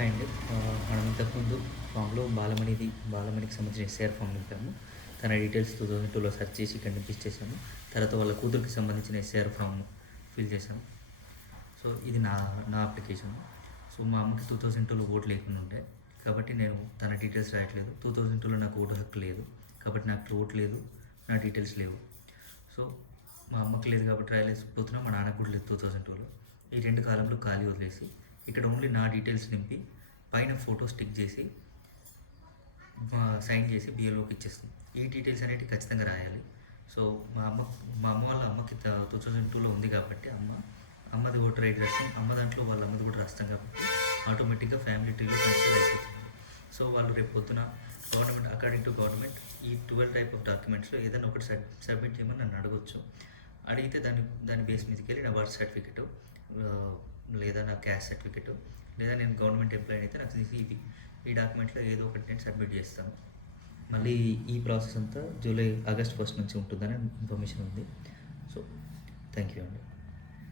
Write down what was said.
Hi అండి. మనం ఇంతకుముందు ఫామ్‌లో బాలమణికి సంబంధించిన ఎస్ఐఆర్ ఫామ్ నింపాము. తన డీటెయిల్స్ 2002లో సెర్చ్ చేసి ఇక్కడ నింపించేసాము. తర్వాత వాళ్ళ కూతురికి సంబంధించిన ఎస్ఐఆర్ ఫామ్ ఫిల్ చేశాము. సో ఇది నా నా అప్లికేషన్. సో మా అమ్మకి 2002లో ఓటు లేకుండా ఉండే, కాబట్టి నేను తన డీటెయిల్స్ రాయట్లేదు. 2002లో నాకు ఓటు హక్కు లేదు, కాబట్టి నాకు ఓటు లేదు, నా డీటెయిల్స్ లేవు. సో మా అమ్మకి లేదు కాబట్టి రాయలేకపోతున్నా, మా నాన్నకు కూడా లేదు 2002లో. ఈ 2 కాలంలో ఖాళీ వదిలేసి ఇక్కడ ఓన్లీ నా డీటెయిల్స్ నింపి పైన ఫోటో స్టిక్ చేసి సైన్ చేసి బిఎల్ఓకి ఇచ్చేస్తుంది. ఈ డీటెయిల్స్ అనేవి ఖచ్చితంగా రాయాలి. సో మా అమ్మ వాళ్ళ అమ్మకి 2002లో ఉంది కాబట్టి అమ్మది ఓటర్ ఐడి రాస్తాం, అమ్మ దాంట్లో వాళ్ళ అమ్మది కూడా రాస్తాం కాబట్టి ఆటోమేటిక్గా ఫ్యామిలీ ట్రీలో కన్సిడర్ అయిపోతుంది. సో వాళ్ళు రేపు పొద్దున గవర్నమెంట్ అకార్డింగ్ టు గవర్నమెంట్ ఈ 12 టైప్ ఆఫ్ డాక్యుమెంట్స్లో ఏదైనా ఒకటి సబ్మిట్ చేయమని నన్ను అడగొచ్చు. అడిగితే దాని బేస్ మీదకి వెళ్ళి నా బర్త్ సర్టిఫికెట్ లేదా నా క్యాస్ట్ సర్టిఫికెట్ లేదా నేను గవర్నమెంట్ ఎంప్లాయీ అయితే నాకు ఈ డాక్యుమెంట్లో ఏదో ఒకటి నేను సబ్మిట్ చేస్తాను. మళ్ళీ ఈ ప్రాసెస్ అంతా ఆగస్ట్ 1 నుంచి ఉంటుందని ఇన్ఫర్మేషన్ ఉంది. సో థ్యాంక్ యూ అండి.